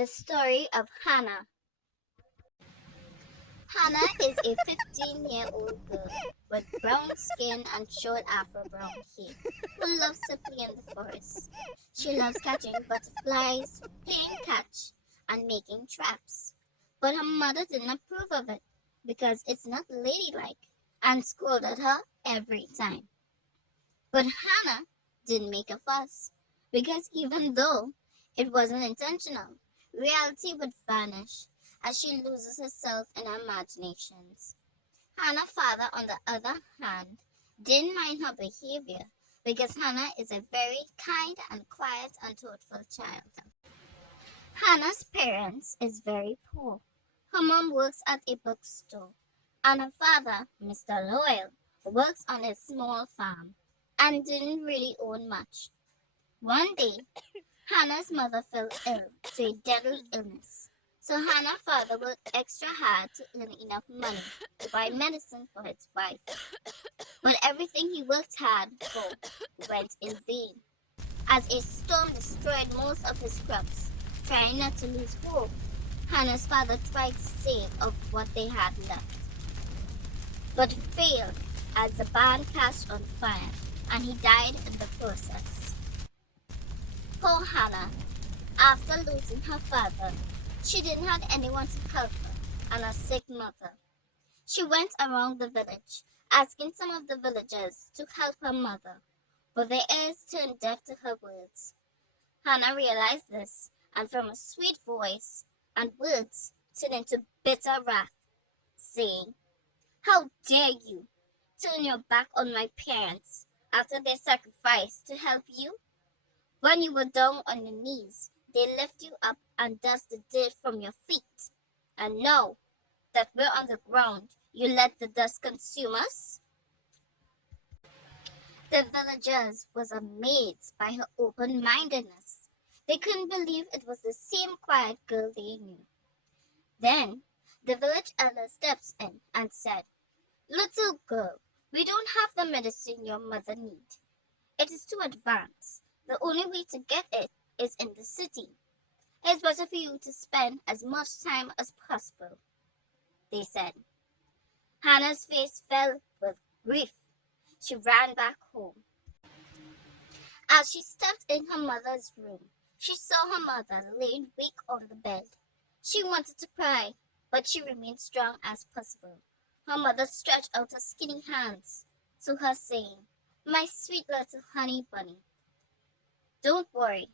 The story of Hannah. Hannah is a 15-year-old girl with brown skin and short afro-brown hair who loves to play in the forest. She loves catching butterflies, playing catch, and making traps. But her mother didn't approve of it because it's not ladylike and scolded her every time. But Hannah didn't make a fuss because even though it wasn't intentional, reality would vanish as she loses herself in her imaginations. Hannah's father, on the other hand, didn't mind her behavior because Hannah is a very kind and quiet and thoughtful child. Hannah's parents is very poor. Her mom works at a bookstore, and her father, Mr. Loyal, works on a small farm and didn't really own much. One day, Hannah's mother fell ill to a deadly illness. So Hannah's father worked extra hard to earn enough money to buy medicine for his wife. But everything he worked hard for went in vain, as a storm destroyed most of his crops. Trying not to lose hope, Hannah's father tried to save of what they had left, but failed as the barn catched on fire and he died in the process. Poor Hannah, after losing her father, she didn't have anyone to help her and a sick mother. She went around the village, asking some of the villagers to help her mother, but their ears turned deaf to her words. Hannah realized this, and from a sweet voice and words turned into bitter wrath, saying, "How dare you turn your back on my parents after their sacrifice to help you? When you were down on your knees, they lift you up and dust the dirt from your feet. And now that we're on the ground, you let the dust consume us?" The villagers was amazed by her open-mindedness. They couldn't believe it was the same quiet girl they knew. Then the village elder steps in and said, "Little girl, we don't have the medicine your mother needs. It is too advanced. The only way to get it is in the city. It's better for you to spend as much time as possible," they said. Hannah's face fell with grief. She ran back home. As she stepped in her mother's room, she saw her mother laying weak on the bed. She wanted to cry, but she remained strong as possible. Her mother stretched out her skinny hands to her, saying, "My sweet little honey bunny, don't worry.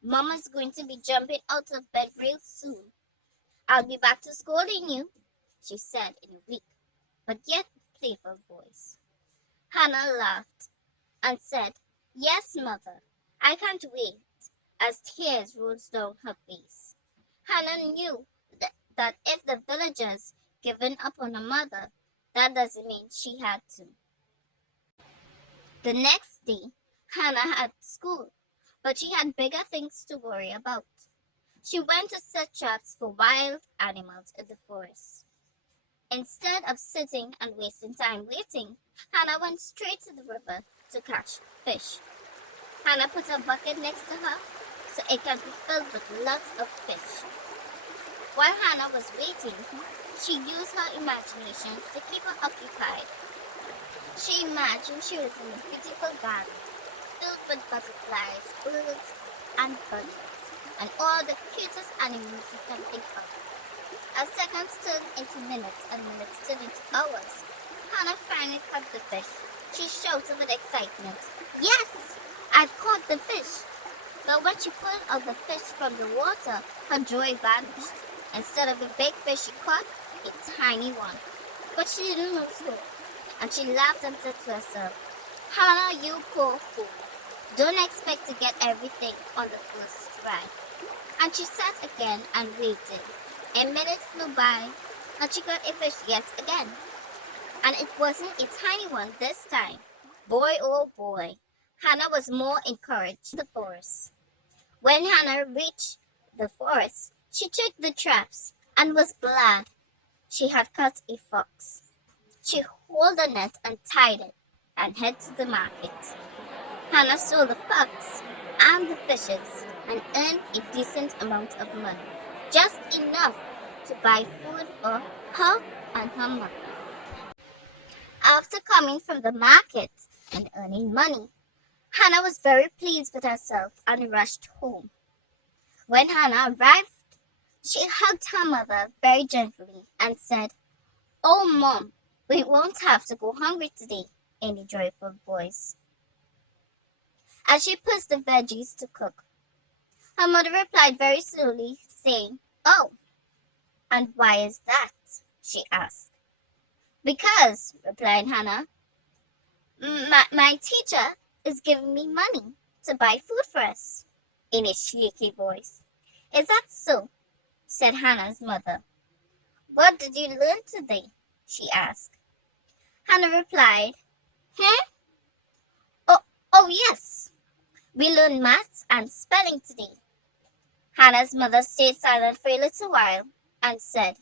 Mama's going to be jumping out of bed real soon. I'll be back to scolding you," she said in a weak but yet playful voice. Hannah laughed and said, "Yes, mother, I can't wait," as tears rolled down her face. Hannah knew that if the villagers given up on her mother, that doesn't mean she had to. The next day, Hannah had school, but she had bigger things to worry about. She went to set traps for wild animals in the forest. Instead of sitting and wasting time waiting, Hannah went straight to the river to catch fish. Hannah put a bucket next to her so it can be filled with lots of fish. While Hannah was waiting, she used her imagination to keep her occupied. She imagined she was in a beautiful garden filled with butterflies, birds, and birds, and all the cutest animals you can think of. As seconds turned into minutes and minutes turned into hours, Hannah finally caught the fish. She shouted with excitement, "Yes! I've caught the fish!" But when she pulled out the fish from the water, her joy vanished. Instead of the big fish she caught, a tiny one. But she didn't lose hope, and she laughed and said to herself, "Hannah, you poor fool. Don't expect to get everything on the first try." And she sat again and waited. A minute flew by, and she got a fish yet again. And it wasn't a tiny one this time. Boy, oh boy, Hannah was more encouraged in the forest. When Hannah reached the forest, she took the traps and was glad she had caught a fox. She hauled the net and tied it and headed to the market. Hannah sold the fox and the fishes and earn a decent amount of money, just enough to buy food for her and her mother. After coming from the market and earning money, Hannah was very pleased with herself and rushed home. When Hannah arrived, she hugged her mother very gently and said, "Oh, Mom, we won't have to go hungry today," in a joyful voice. As she puts the veggies to cook, her mother replied very slowly, saying, "Oh, and why is that?" she asked. "Because," replied Hannah, my teacher is giving me money to buy food for us," in a shaky voice. "Is that so?" said Hannah's mother. "What did you learn today?" she asked. Hannah replied, "Hmm? Oh, oh yes. We learned maths and spelling today." Hannah's mother stayed silent for a little while and said,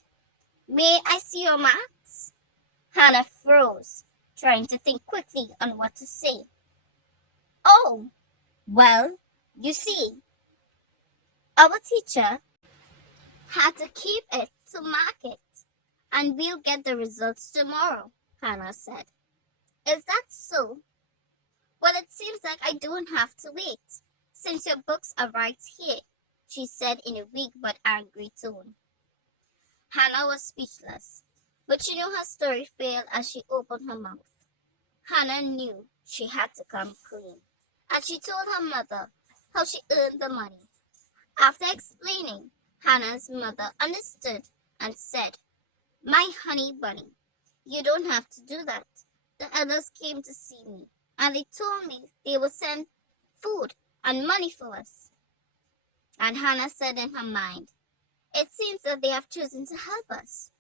"May I see your maths?" Hannah froze, trying to think quickly on what to say. "Oh, well, you see, our teacher had to keep it to mark it, and we'll get the results tomorrow," Hannah said. "Is that so? Well, it seems like I don't have to wait, since your books are right here," she said in a weak but angry tone. Hannah was speechless, but she knew her story failed as she opened her mouth. Hannah knew she had to come clean, and she told her mother how she earned the money. After explaining, Hannah's mother understood and said, "My honey bunny, you don't have to do that. The others came to see me, and they told me they would send food and money for us." And Hannah said in her mind, "It seems that they have chosen to help us."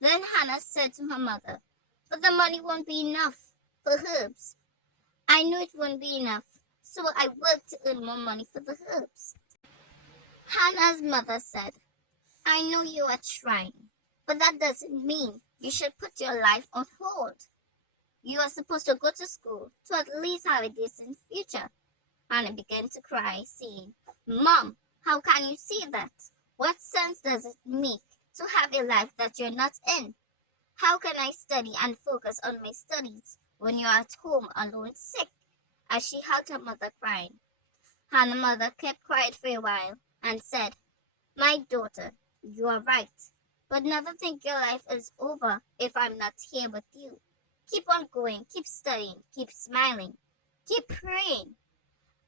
Then Hannah said to her mother, "But the money won't be enough for herbs." "I knew it wouldn't be enough, so I worked to earn more money for the herbs." Hannah's mother said, "I know you are trying, but that doesn't mean you should put your life on hold. You are supposed to go to school to at least have a decent future." Hannah began to cry, saying, "Mom, how can you see that? What sense does it make to have a life that you're not in? How can I study and focus on my studies when you're at home alone sick?" As she hugged her mother crying, Hannah's mother kept quiet for a while and said, "My daughter, you are right, but never think your life is over if I'm not here with you. Keep on going, keep studying, keep smiling, keep praying,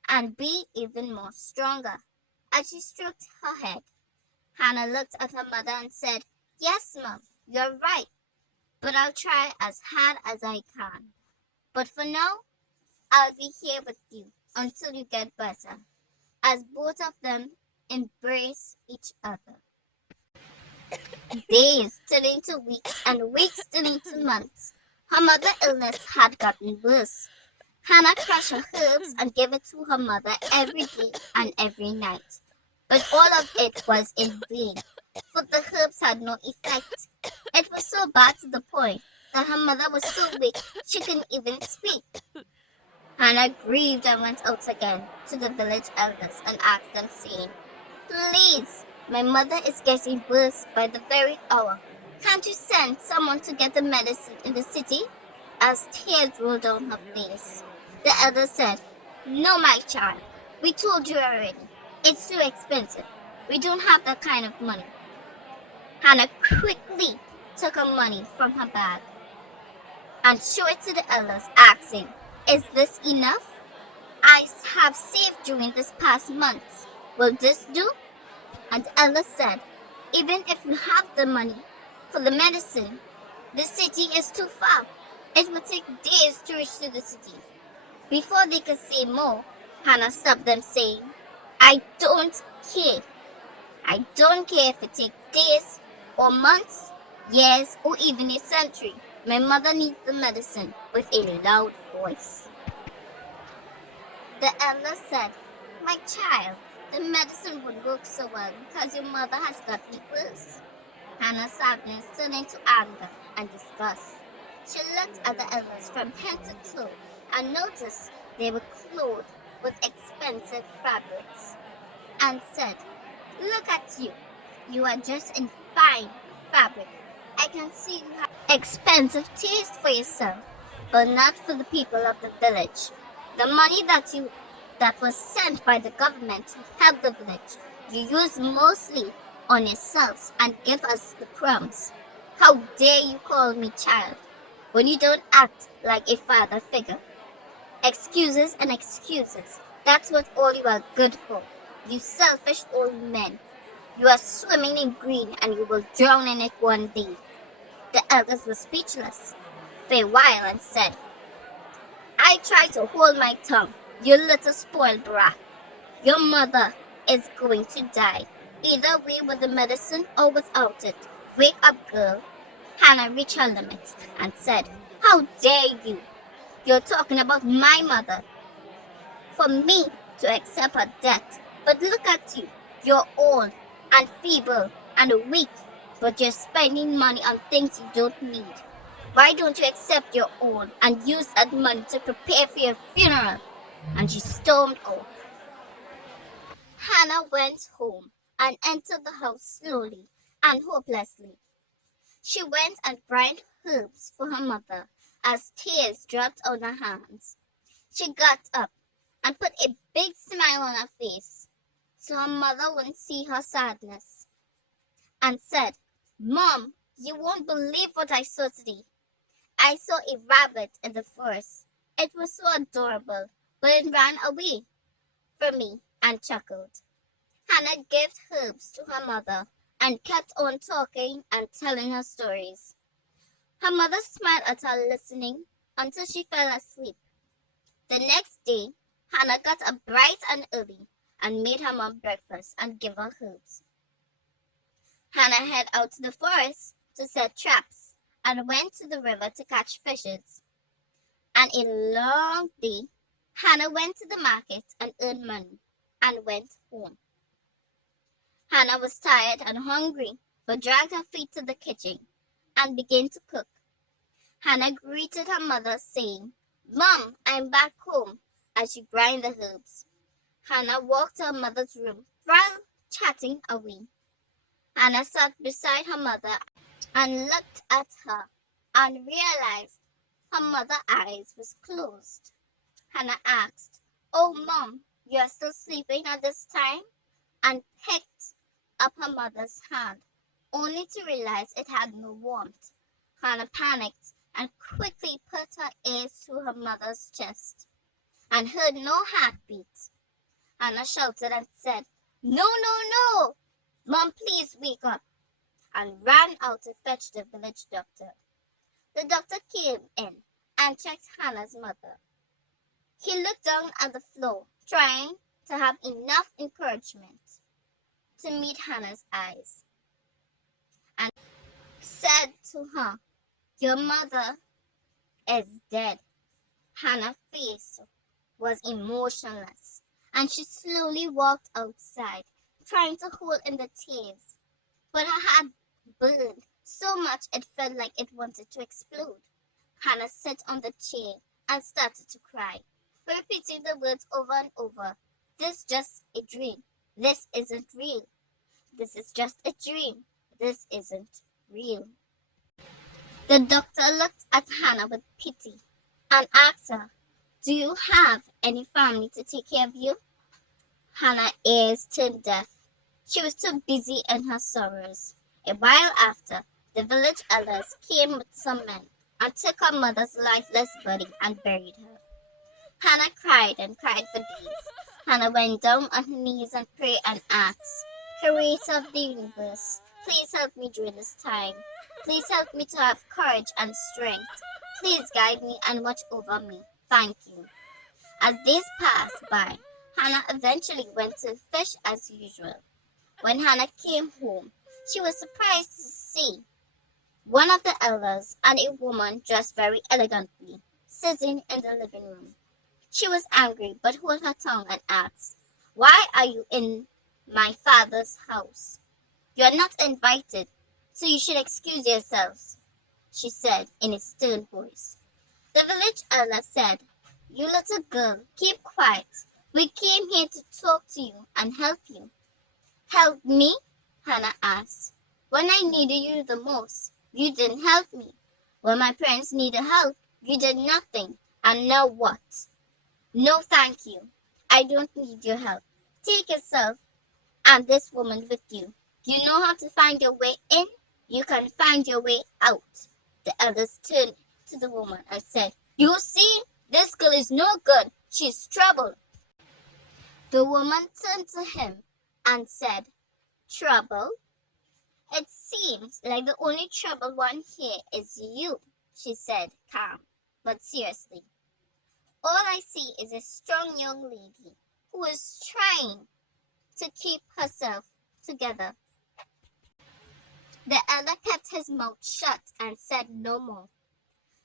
and be even more stronger." As she stroked her head, Hannah looked at her mother and said, "Yes, Mom, you're right, but I'll try as hard as I can. But for now, I'll be here with you until you get better." As both of them embraced each other. Days turned into weeks and weeks turned into months. Her mother's illness had gotten worse. Hannah crushed her herbs and gave it to her mother every day and every night. But all of it was in vain, for the herbs had no effect. It was so bad to the point that her mother was so weak she couldn't even speak. Hannah grieved and went out again to the village elders and asked them, saying, "Please, my mother is getting worse by the very hour. Can't you send someone to get the medicine in the city?" As tears rolled down her face, the elder said, "No, my child, we told you already. It's too expensive. We don't have that kind of money." Hannah quickly took her money from her bag and showed it to the elders, asking, "Is this enough? I have saved during this past month. Will this do?" And the elder said, "Even if you have the money for the medicine, the city is too far. It would take days to reach to the city." Before they could say more, Hannah stopped them, saying, "I don't care. I don't care if it takes days or months, years, or even a century. My mother needs the medicine," with a loud voice. The elder said, "My child, the medicine would work so well because your mother has gotten worse." Hannah's sadness turned into anger and disgust. She looked at the elders from head to toe and noticed they were clothed with expensive fabrics. and said, "Look at you. You are dressed in fine fabric. I can see you have expensive taste for yourself, but not for the people of the village. The money that was sent by the government to help the village, you use mostly on yourselves and give us the crumbs. How dare you call me child when you don't act like a father figure? Excuses and excuses. That's what all you are good for. You selfish old men. You are swimming in green and you will drown in it one day." The elders were speechless for a while and said, "I try to hold my tongue, you little spoiled brat. Your mother is going to die, either way with the medicine or without it. Wake up, girl." Hannah reached her limit and said, "How dare you? You're talking about my mother. For me to accept her death. But look at you. You're old and feeble and weak, but you're spending money on things you don't need. Why don't you accept your own and use that money to prepare for your funeral?" And she stormed off. Hannah went home and entered the house slowly and hopelessly. She went and grind herbs for her mother as tears dropped on her hands. She got up and put a big smile on her face so her mother wouldn't see her sadness, and said, "Mom, you won't believe what I saw today. I saw a rabbit in the forest. It was so adorable, but it ran away from me and chuckled." Hannah gave herbs to her mother and kept on talking and telling her stories. Her mother smiled at her listening until she fell asleep. The next day, Hannah got up bright and early and made her mom breakfast and gave her herbs. Hannah headed out to the forest to set traps and went to the river to catch fishes. And a long day, Hannah went to the market and earned money and went home. Hannah was tired and hungry, but dragged her feet to the kitchen and began to cook. Hannah greeted her mother, saying, "Mom, I'm back home," as she grind the herbs. Hannah walked to her mother's room while chatting away. Hannah sat beside her mother and looked at her and realized her mother's eyes was closed. Hannah asked, "Oh, Mom, you're still sleeping at this time?" and picked up her mother's hand, only to realize it had no warmth. Hannah panicked and quickly put her ears to her mother's chest and heard no heartbeat. Hannah shouted and said, "No, no, no! Mom, please wake up," and ran out to fetch the village doctor. The doctor came in and checked Hannah's mother. He looked down at the floor, trying to have enough encouragement to meet Hannah's eyes, and said to her, "Your mother is dead." Hannah's face was emotionless, and she slowly walked outside, trying to hold in the tears. But her heart burned so much it felt like it wanted to explode. Hannah sat on the chair and started to cry, repeating the words over and over. "This is just a dream. This isn't real. This is just a dream. This isn't real." The doctor looked at Hannah with pity and asked her, "Do you have any family to take care of you?" Hannah's ears turned deaf. She was too busy in her sorrows. A while after, the village elders came with some men and took her mother's lifeless body and buried her. Hannah cried and cried for days. Hannah went down on her knees and prayed and asked, "Creator of the universe, please help me during this time. Please help me to have courage and strength. Please guide me and watch over me. Thank you." As days passed by, Hannah eventually went to fish as usual. When Hannah came home, she was surprised to see one of the elders and a woman dressed very elegantly sitting in the living room. She was angry but held her tongue and asked, "Why are you in my father's house? You are not invited, so you should excuse yourselves," she said in a stern voice. The village elder said, "You little girl, keep quiet. We came here to talk to you and help you. Help me? Hannah asked. When I needed you the most, you didn't help me. When my parents needed help, you did nothing. And now what? No, thank you. I don't need your help. Take yourself and this woman with you. You know how to find your way in? You can find your way out. The elders turned to the woman and said, You see, this girl is no good. She's trouble. The woman turned to him and said, Trouble? It seems like the only troubled one here is you, she said, calm, but seriously. All I see is a strong young lady who is trying to keep herself together. The elder kept his mouth shut and said no more.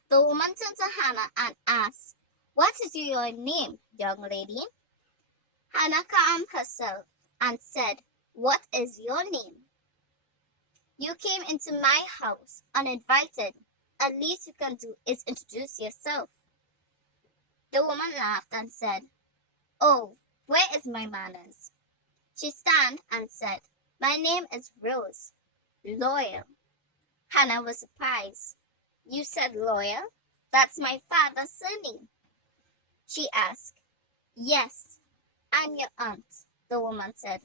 The woman turned to Hannah and asked, What is your name, young lady? Hannah calmed herself and said, What is your name? You came into my house uninvited. At least you can do is introduce yourself. The woman laughed and said, Oh, where is my manners? She stand and said, My name is Rose, lawyer. Hannah was surprised. You said lawyer? That's my father's surname. She asked. Yes, I'm your aunt, the woman said.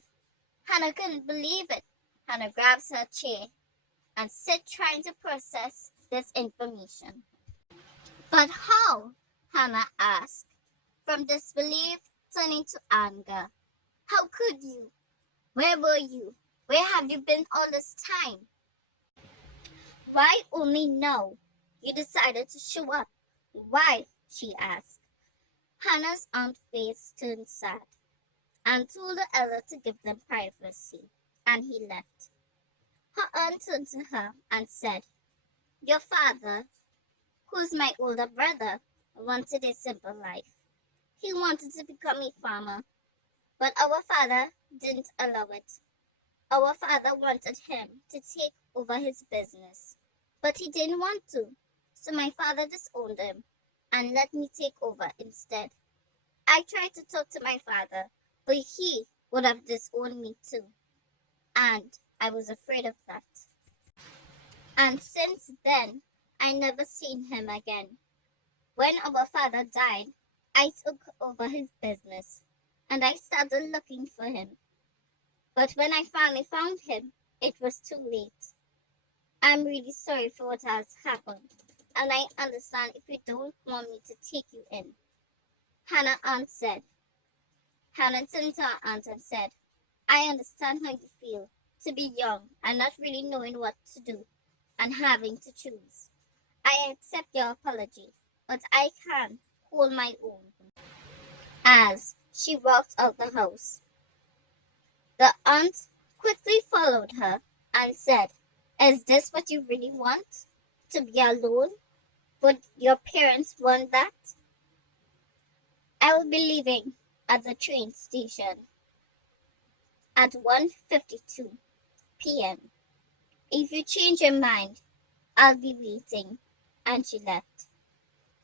Hannah couldn't believe it. Hannah grabs her chair and sat trying to process this information. But how? Hannah asked, from disbelief turning to anger. How could you? Where were you? Where have you been all this time? Why only now? You decided to show up. Why? She asked. Hannah's aunt's face turned sad and told the elder to give them privacy, and he left. Her aunt turned to her and said, Your father, who's my older brother, wanted a simple life. He wanted to become a farmer, but our father didn't allow it. Our father wanted him to take over his business, but he didn't want to, so my father disowned him and let me take over instead. I tried to talk to my father, but he would have disowned me too, and I was afraid of that. And since then, I never seen him again. When our father died, I took over his business, and I started looking for him. But when I finally found him, it was too late. I'm really sorry for what has happened, and I understand if you don't want me to take you in. Hannah answered. Hannah turned to her aunt and said, I understand how you feel, to be young and not really knowing what to do, and having to choose. I accept your apology, but I can't hold my own. As she walked out the house, the aunt quickly followed her and said, Is this what you really want? To be alone? Would your parents want that? I will be leaving at the train station at 1:52 p.m. If you change your mind, I'll be waiting. And she left.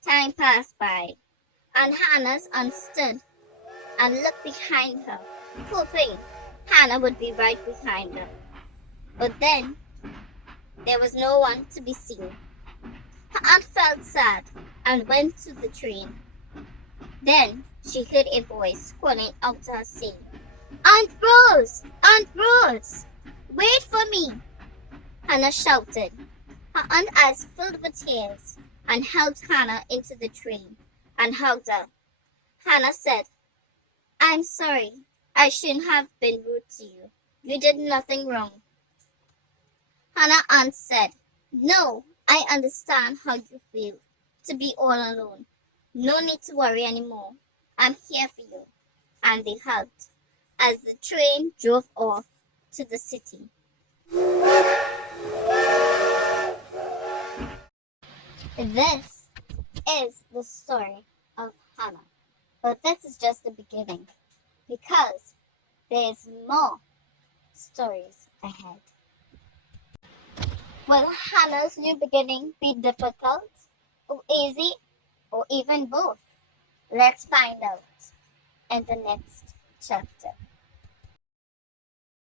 Time passed by, and Hannah's aunt stood and looked behind her, hoping Hannah would be right behind her. But then there was no one to be seen. Her aunt felt sad and went to the train. Then she heard a voice calling out to her saying, Aunt Rose! Aunt Rose! Wait for me! Hannah shouted. Her aunt's eyes filled with tears and helped Hannah into the train and hugged her. Hannah said, I'm sorry. I shouldn't have been rude to you. You did nothing wrong. Hannah's aunt said, No, I understand how you feel, to be all alone. No need to worry anymore. I'm here for you. And they hugged as the train drove off to the city. This is the story of Hannah. But this is just the beginning, because there's more stories ahead. Will Hannah's new beginning be difficult, or easy, or even both? Let's find out in the next chapter.